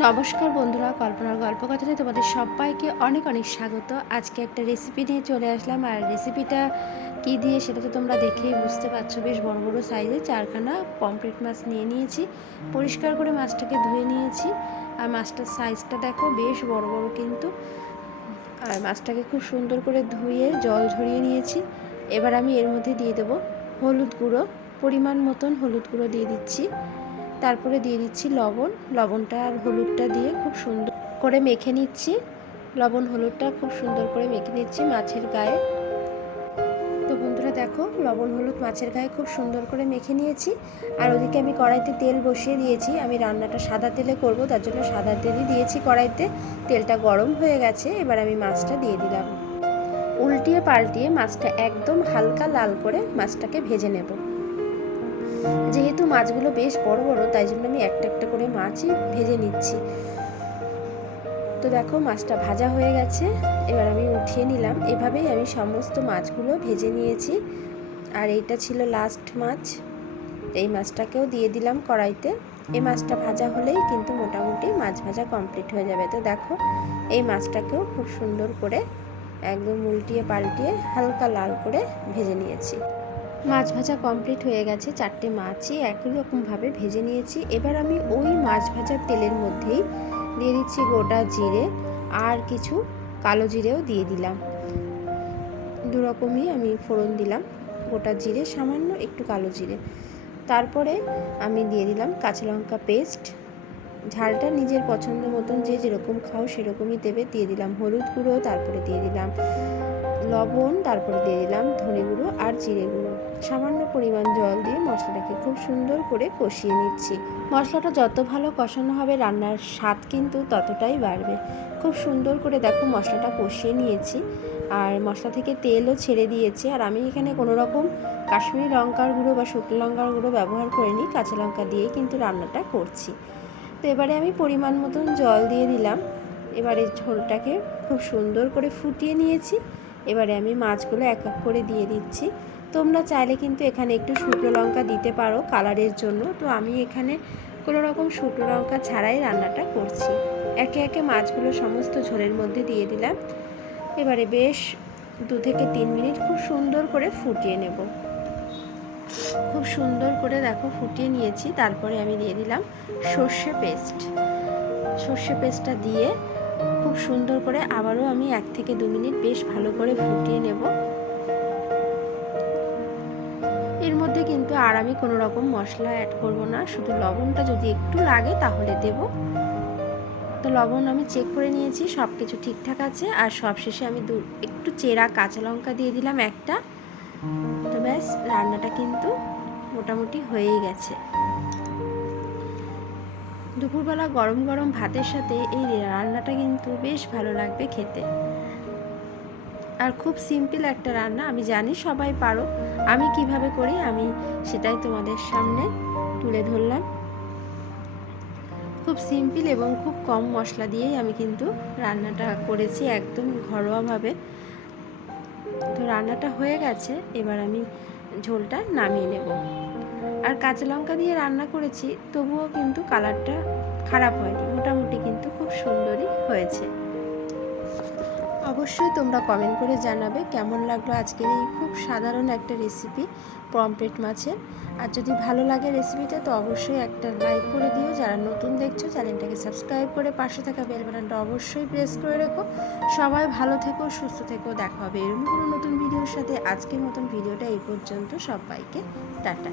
নমস্কার বন্ধুরা, কল্পনার গল্প কথাতে তোমাদের সবাইকে অনেক অনেক স্বাগত। আজকে একটা রেসিপি নিয়ে চলে আসলাম, আর রেসিপিটা কি দিয়ে সেটা তো তোমরা দেখেই বুঝতে পারছ, বেশ বড় বড় সাইজে চারখানা পমফ্রেট মাছ নিয়ে নিয়েছি। পরিষ্কার করে মাছটাকে ধুয়ে নিয়েছি, আর মাছটার সাইজটা দেখো বেশ বড় বড় কিন্তু। আর মাছটাকে খুব সুন্দর করে ধুয়ে জল ঝরিয়ে নিয়েছি। এবার আমি এর মধ্যে দিয়ে দেবো হলুদ গুঁড়ো, পরিমাণ মতন হলুদ গুঁড়ো দিয়ে দিচ্ছি। তারপরে দিয়ে দিচ্ছি লবণ। লবণটা আর হলুদটা দিয়ে খুব সুন্দর করে মেখে নিচ্ছি। লবণ, হলুদটা খুব সুন্দর করে মেখে নিচ্ছি মাছের গায়ে। তো বন্ধুরা দেখো, লবণ, হলুদ মাছের গায়ে খুব সুন্দর করে মেখে নিয়েছি। আর ওদিকে আমি কড়াইতে তেল বসিয়ে দিয়েছি। আমি রান্নাটা সাদা তেলে করব, তার জন্য সাদা তেলই দিয়েছি কড়াইতে। তেলটা গরম হয়ে গেছে, এবার আমি মাছটা দিয়ে দিলাম। উল্টিয়ে পাল্টিয়ে মাছটা একদম হালকা লাল করে মাছটাকে ভেজে নেব। যেহেতু মাছগুলো বেশ বড় বড়, তাই জন্য আমি একটা একটা করে মাছই ভেজে নিচ্ছি। তো দেখো মাছটা ভাজা হয়ে গেছে, এবার আমি উঠিয়ে নিলাম। এভাবেই আমি সমস্ত মাছগুলো ভেজে নিয়েছি। আর এইটা ছিল লাস্ট মাছ। এই মাছটাকেও দিয়ে দিলাম কড়াইতে। এই মাছটা ভাজা হলেই কিন্তু মোটামুটি মাছ ভাজা কমপ্লিট হয়ে যাবে। তো দেখো, এই মাছটাকেও খুব সুন্দর করে একদম উল্টিয়ে পাল্টিয়ে হালকা লাল করে ভেজে নিয়েছি। মাছ ভাজা কমপ্লিট হয়ে গেছে, চারটে মাছই একই রকমভাবে ভেজে নিয়েছি। এবার আমি ওই মাছ ভাজার তেলের মধ্যেই দিয়ে দিচ্ছি গোটা জিরে আর কিছু কালো জিরেও দিয়ে দিলাম। দু রকমই আমি ফোড়ন দিলাম, গোটা জিরে, সামান্য একটু কালো জিরে। তারপরে আমি দিয়ে দিলাম কাঁচা লঙ্কা পেস্ট ঝালটা নিজের পছন্দ মতন যে যেরকম খাও সেরকমই দেবে। দিয়ে দিলাম হলুদ গুঁড়ো, তারপরে দিয়ে দিলাম লবণ, তারপরে দিয়ে দিলাম ধনে গুঁড়ো আর জিরে গুঁড়ো। সামান্য পরিমাণ জল দিয়ে মশলাটাকে খুব সুন্দর করে কষিয়ে নিচ্ছি। মশলাটা যত ভালো কষানো হবে, রান্নার স্বাদ কিন্তু ততটাই বাড়বে। খুব সুন্দর করে দেখো মশলাটা কষিয়ে নিয়েছি। আর মশলা থেকে তেলও ছেড়ে দিয়েছে। আর আমি এখানে কোনো রকম কাশ্মীরি লঙ্কার গুঁড়ো বা শুকনো লঙ্কার গুঁড়ো ব্যবহার করিনি, কাঁচা লঙ্কা দিয়েই কিন্তু রান্নাটা করছি। তো এবারে আমি পরিমাণ মতন জল দিয়ে দিলাম। এবারে ঝোলটাকে খুব সুন্দর করে ফুটিয়ে নিয়েছি। এবারে আমি মাছগুলো এক এক করে দিয়ে দিচ্ছি। তোমরা চাইলে কিন্তু এখানে একটু শুকনো লঙ্কা দিতে পারো কালারের জন্য। তো আমি এখানে কোনো রকম শুকনো লঙ্কা ছাড়াই রান্নাটা করছি। একে একে মাছগুলো সমস্ত ঝোলের মধ্যে দিয়ে দিলাম। এবারে বেশ দু থেকে তিন মিনিট খুব সুন্দর করে ফুটিয়ে নেব। খুব সুন্দর করে দেখো ফুটিয়ে নিয়েছি। তারপরে আমি দিয়ে দিলাম সর্ষে পেস্ট। সর্ষে পেস্টটা দিয়ে খুব সুন্দর করে আবারও আমি এক থেকে দু মিনিট বেশ ভালো করে ফুটিয়ে নেব। এর মধ্যে কিন্তু আর আমি কোনো রকম মশলা অ্যাড করব না, শুধু লবণটা যদি একটু লাগে তাহলে দেব। তো লবণ আমি চেক করে নিয়েছি সব কিছু ঠিকঠাক আছে, আর সবশেষে আমি দু, একটু চেরা কাঁচা লঙ্কা দিয়ে দিলাম একটা। তো ব্যাস, রান্নাটা কিন্তু মোটামুটি হয়েই গেছে। দুপুরবেলা গরম গরম ভাতের সাথে এই রান্নাটা কিন্তু বেশ ভালো লাগবে খেতে। আর খুব সিম্পল একটা রান্না, আমি জানি সবাই পারো, আমি কীভাবে করি আমি সেটাই তোমাদের সামনে তুলে ধরলাম। খুব সিম্পল এবং খুব কম মশলা দিয়েই আমি কিন্তু রান্নাটা করেছি একদম ঘরোয়াভাবে। তো রান্নাটা হয়ে গেছে, এবার আমি ঝোলটা নামিয়ে নেব। আর কাঁচা লঙ্কা দিয়ে রান্না করেছি, তবুও কিন্তু কালারটা খারাপ হয়নি। মোটামুটি কিন্তু খুব সুন্দরই হয়েছে। অবশ্যই তোমরা কমেন্ট করে জানাবে কেমন লাগল আজকের এই খুব সাধারণ একটা রেসিপি পমপ্লেট মাছের। আর যদি ভালো লাগে রেসিপিটা তো অবশ্যই একটা লাইক করে দিও। যারা নতুন দেখছ, চ্যানেলটাকে সাবস্ক্রাইব করে পাশে থাকা বেল বাটনটা অবশ্যই প্রেস করে রেখো। সবাই ভালো থেকো, সুস্থ থেকো, দেখা হবে এরকম কোনো নতুন ভিডিওর সাথে। আজকের মতন ভিডিওটা এই পর্যন্ত। সবাইকে টাটা।